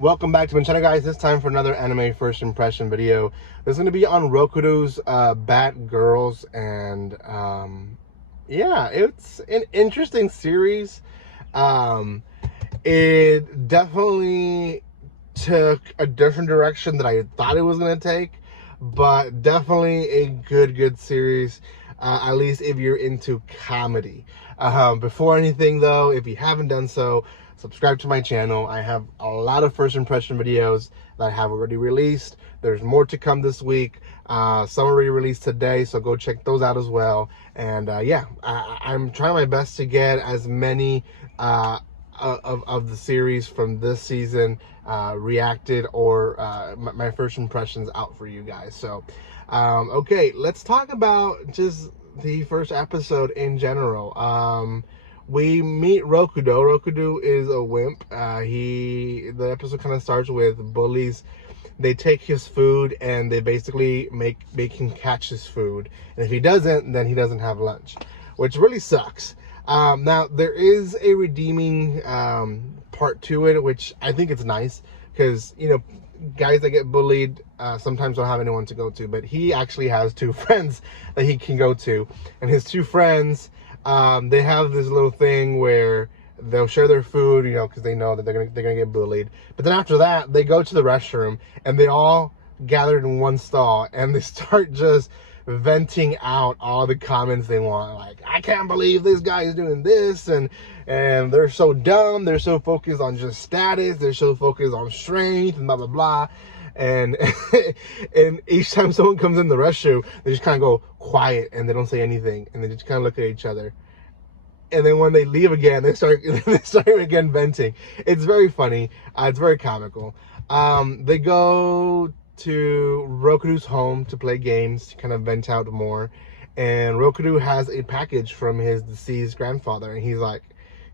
Welcome back to my channel, guys. This time for another anime first impression video. This is going to be on Rokudo's Bad Girls, and yeah, it's an interesting series. It definitely took a different direction than I thought it was going to take, but definitely a good series, at least if you're into comedy. Before anything though, if you haven't done so, subscribe to my channel. I have a lot of first impression videos that I have already released. There's more to come this week. Some already released today, so go check those out as well. And yeah, I'm trying my best to get as many of the series from this season reacted or my first impressions out for you guys. So okay, let's talk about just the first episode in general. We meet Rokudo. Rokudo is a wimp. The episode kind of starts with bullies. They take his food and they basically make him catch his food. And if he doesn't, then he doesn't have lunch, which really sucks. Now, there is a redeeming part to it, which I think it's nice because, you know, guys that get bullied sometimes don't have anyone to go to. But he actually has two friends that he can go to. And his two friends, they have this little thing where they'll share their food, you know, because they know that they're gonna get bullied. But then after that, they go to the restroom and they all gathered in one stall and they start just venting out all the comments they want. Like, I can't believe this guy is doing this, and they're so dumb. They're so focused on just status. They're so focused on strength and blah blah blah. And and each time someone comes in the restroom, they just kind of go quiet and they don't say anything, and they just kind of look at each other. And then when they leave again, they start again venting. It's very funny. It's very comical. They go to Rokudo's home to play games, to kind of vent out more. And Rokudo has a package from his deceased grandfather, and he's like,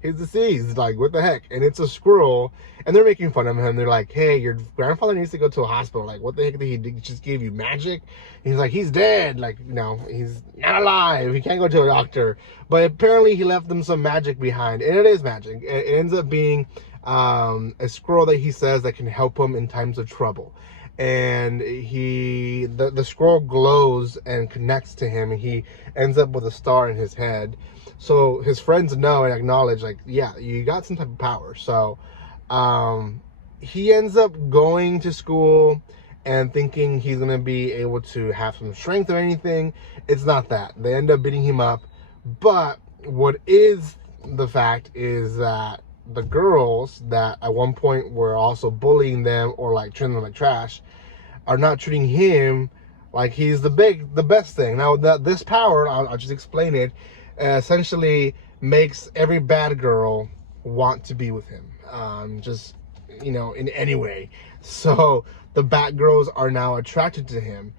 he's deceased, like, what the heck? And it's a squirrel, and they're making fun of him. They're like, hey, your grandfather needs to go to a hospital. Like, what the heck did he just give you magic? And he's like, he's dead. Like, you know, he's not alive. He can't go to a doctor. But apparently he left them some magic behind, and it is magic. It ends up being a squirrel that he says that can help him in times of trouble. And the scroll glows and connects to him, and he ends up with a star in his head. So his friends know and acknowledge, like, yeah, you got some type of power. So he ends up going to school and thinking he's gonna be able to have some strength or anything. It's not that. They end up beating him up. But what is the fact is that the girls that at one point were also bullying them or like treating them like trash are not treating him like he's the best thing. Now that this power, I'll just explain it, essentially makes every bad girl want to be with him, just, you know, in any way. So the bad girls are now attracted to him.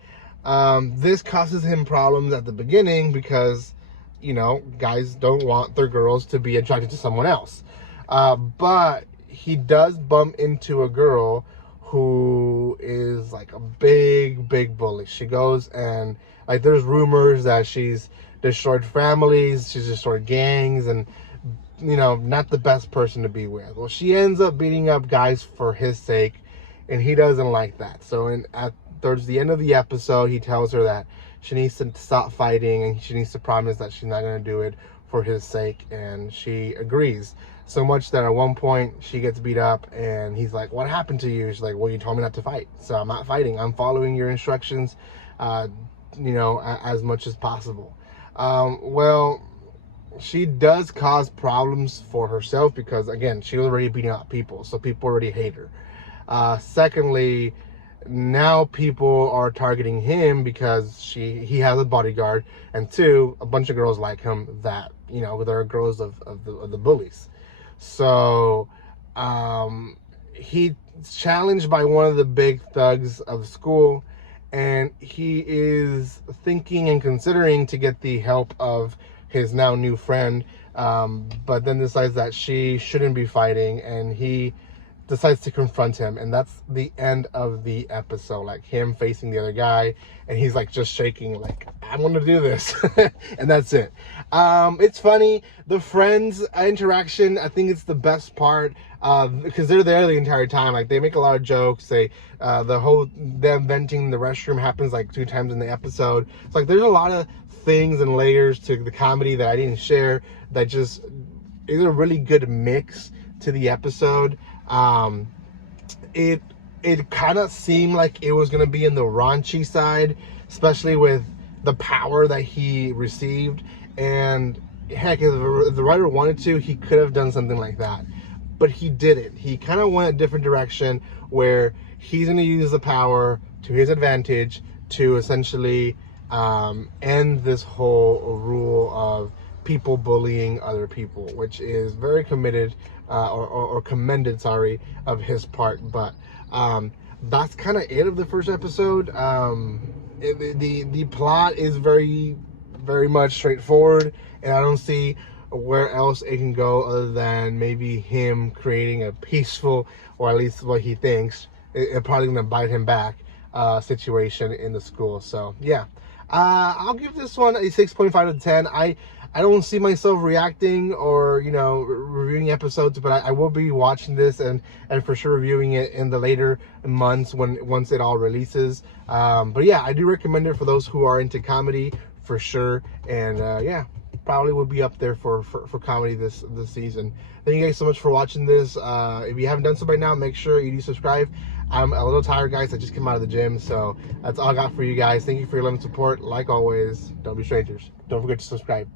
This causes him problems at the beginning because, you know, guys don't want their girls to be attracted to someone else. But he does bump into a girl who is like a big bully. She goes and, like, there's rumors that she's destroyed families, she's destroyed gangs, and, you know, not the best person to be with. Well, she ends up beating up guys for his sake, and he doesn't like that. So towards the end of the episode, he tells her that she needs to stop fighting and she needs to promise that she's not going to do it for his sake, and she agrees. So much that at one point she gets beat up and he's like, what happened to you? She's like, well, you told me not to fight, so I'm not fighting. I'm following your instructions, you know, as much as possible. Well, she does cause problems for herself because, again, she was already beating up people, so people already hate her. Secondly, now people are targeting him because he has a bodyguard, and two, a bunch of girls like him that, you know, they're girls of the bullies. So he's challenged by one of the big thugs of school, and he is thinking and considering to get the help of his now new friend, but then decides that she shouldn't be fighting, and he decides to confront him, and that's the end of the episode. Like him facing the other guy, and he's like just shaking, like, I'm gonna do this. And that's it. It's funny. The friends interaction, I think it's the best part, because they're there the entire time. Like they make a lot of jokes. The whole them venting the restroom happens like 2 times in the episode. It's like there's a lot of things and layers to the comedy that I didn't share that just is a really good mix to the episode. It kind of seemed like it was going to be in the raunchy side, especially with the power that he received. And heck, if the writer wanted to, he could have done something like that, but he didn't. He kind of went a different direction where he's going to use the power to his advantage to essentially end this whole rule of people bullying other people, which is very committed or commended, sorry, of his part. But that's kind of it of the first episode. The plot is very, very much straightforward, and I don't see where else it can go other than maybe him creating a peaceful, or at least what he thinks, it probably gonna bite him back, situation in the school. So yeah, I'll give this one a 6.5 out of 10. I don't see myself reacting or, you know, reviewing episodes, but I will be watching this and for sure reviewing it in the later months once it all releases. But yeah, I do recommend it for those who are into comedy for sure. And yeah, probably will be up there for comedy this season. Thank you guys so much for watching this. If you haven't done so by now, make sure you do subscribe. I'm a little tired, guys. I just came out of the gym, so that's all I got for you guys. Thank you for your love and support. Like always, don't be strangers. Don't forget to subscribe.